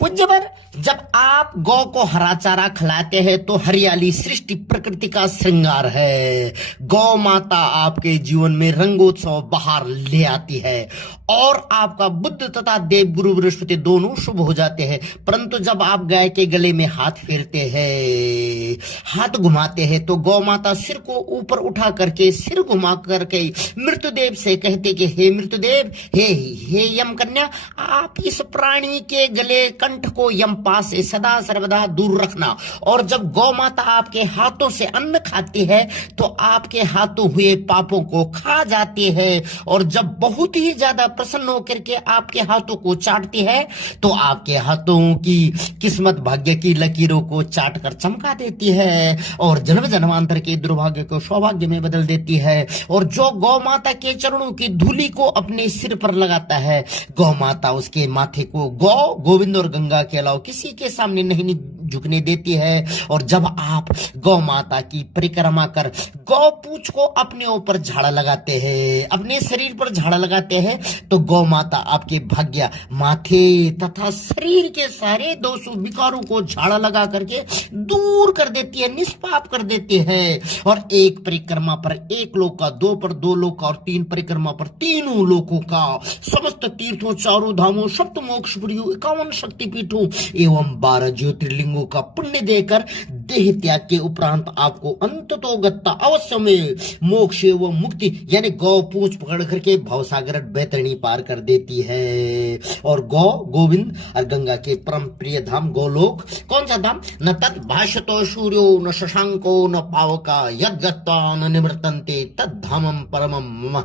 पूज्यवर, जब आप गौ को हरा चारा खिलाते हैं तो हरियाली सृष्टि प्रकृति का श्रृंगार है। गौ माता आपके जीवन में रंगोत्सव बाहर ले आती है और आपका बुद्ध तथा देव गुरु बृहस्पति दोनों शुभ हो जाते हैं। परंतु जब आप गाय के गले में हाथ फेरते हैं, हाथ घुमाते हैं, तो गौ माता सिर को ऊपर उठा करके, सिर घुमा करके मृत्युदेव से कहते कि हे मृत्युदेव, हे यम कन्या, आप इस प्राणी के गले कंठ को यमपा से सदा सर्वदा दूर रखना। और जब गौ माता आपके हाथों से अन्न खाती है तो आपके हाथों हुए पापों को खा जाती है, और जब बहुत ही ज्यादा प्रसन्न होकर के आपके हाथों को चाटती है तो आपके हाथों की किस्मत भाग्य की लकीरों को चाट कर चमका देती है और जन्म जन्मांतर के दुर्भाग्य को सौभाग्य में बदल देती है। और जो गौ माता के चरणों की धूलि को अपने सिर पर लगाता है, गौ माता उसके माथे को गौ, गोविंद और गंगा के अलावा किसी के सामने नहीं झुकने देती है। और जब आप गौ माता की परिक्रमा कर गौ पूंछ को अपने ऊपर झाड़ा लगाते हैं, अपने शरीर पर झाड़ा लगाते हैं, तो गौ माता आपके भाग्य, माथे तथा शरीर के सारे दोषों विकारों को झाड़ा लगा करके दूर कर देती है, निष्पाप कर देती है। और एक परिक्रमा पर एक लोक का, दो पर दो लोक का, और तीन परिक्रमा पर तीनों लोकों का, समस्त तीर्थों, चारों धामों, सप्त मोक्षपुरियों, 51 शक्तिपीठों एवं 12 ज्योतिर्लिंगों का पुण्य देकर देह त्याग के उपरांत आपको अंततोगत्ता अवश्य में मोक्ष एवं मुक्ति यानी गौ पूंछ पकड़ करके भवसागर बैतरणी पार कर देती है। और गौ, गोविंद और गंगा के परम प्रिय धाम गोलोक, कौन सा धाम? न तत् भाष्यतो सूर्यो न शशांको न पावका यद् गत्वा न निवर्तन्ते तद् धामम परमम मम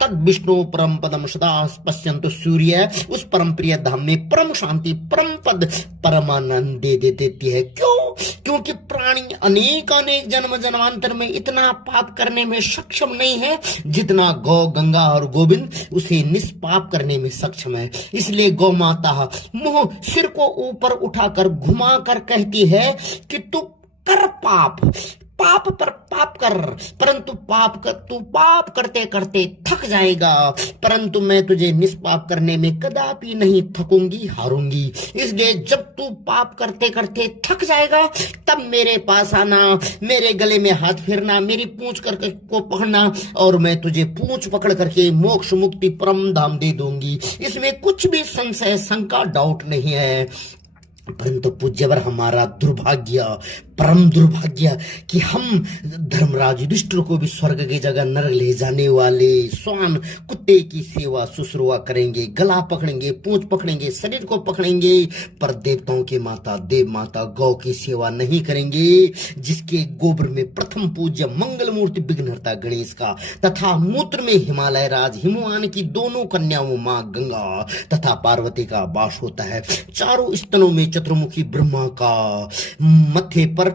तद् विष्णु परम पदम सदा पश्यन्तु सूर्य। उस परम प्रिय धाम में परम शांति, परम पद, परमानंद दे देती है। क्यों? क्योंकि प्राणी अनेक जन्म जन्मांतर में इतना पाप करने में सक्षम नहीं है जितना गौ, गंगा और गोविंद उसे निष्पाप करने में सक्षम है। इसलिए गौ माता मुंह सिर को ऊपर उठाकर घुमा कर कहती है कि तू कर पाप, पाप पर पाप कर, परंतु तू पाप करते करते थक जाएगा, परंतु मैं तुझे निष्पाप करने में कदापि नहीं थकूंगी, हारूंगी। इसलिए जब तू पाप करते करते थक जाएगा तब मेरे पास आना, मेरे गले में हाथ फेरना, मेरी पूंछ करके को पकड़ना, और मैं तुझे पूंछ पकड़ करके मोक्ष मुक्ति परम धाम दे दूंगी। इसमें कुछ भी संशय, शंका, डाउट नहीं है। परंतु पूज्यवर, हमारा दुर्भाग्य, परम दुर्भाग्य कि हम धर्मराज युधिष्ठिर को भी स्वर्ग की जगह नरक ले जाने वाले श्वान कुत्ते की सेवा शुश्रूषा करेंगे, गला पकड़ेंगे, पूंछ पकड़ेंगे, शरीर को पकड़ेंगे, पर देवताओं की माता, देव माता गौ की सेवा नहीं करेंगे, जिसके गोबर में प्रथम पूज्य मंगल मूर्ति विघ्नहर्ता गणेश का तथा मूत्र में हिमालय राज हिमवान की दोनों कन्याओं मां गंगा तथा पार्वती का वास होता है। चारों स्तनों में चतुर्मुखी ब्रह्मा का, मत्थे पर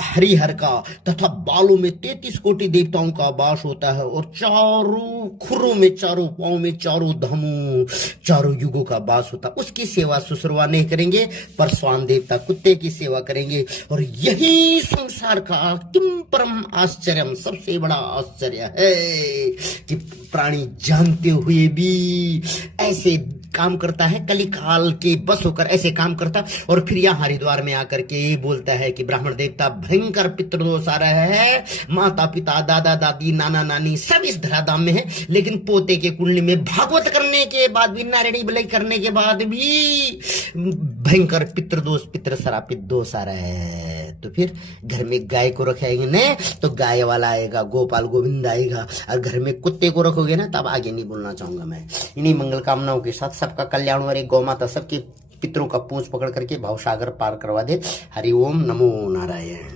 हरिहर का तथा बालों में 33 कोटि देवताओं का वास होता है, और चारों खुरों में, चारों पांव में, चारों धामों, चारों युगों का वास होता है। उसकी सेवा शुश्रूषा नहीं करेंगे, पर स्वान देवता कुत्ते की सेवा करेंगे। और यही संसार का किम परम आश्चर्य, सबसे बड़ा आश्चर्य है कि प्राणी जानते हुए भी ऐसे काम करता है, कलिकाल के बस होकर ऐसे काम करता, और फिर यहाँ हरिद्वार में आकर के बोलता है कि ब्राह्मण देवता भयंकर पितृदोष आ रहा है, माता पिता, दादा दादी, नाना नानी सब इस धराधाम में है, लेकिन पोते के कुंडली में भागवत करने के बाद भी, नारायणी बलई करने के बाद भी भयंकर पितृदोष, पितृ शरापित दोष आ रहा है। तो फिर घर में गाय को रखेंगे ना तो गाय वाला आएगा, गोपाल गोविंद आएगा, और घर में कुत्ते को रखोगे ना तब आगे नहीं बोलना चाहूंगा मैं। इन्हीं मंगल कामनाओं के साथ सबका कल्याण और गौ माता सबके पितरों का पूंछ पकड़ करके भवसागर पार करवा दे। हरि ओम नमो नारायण।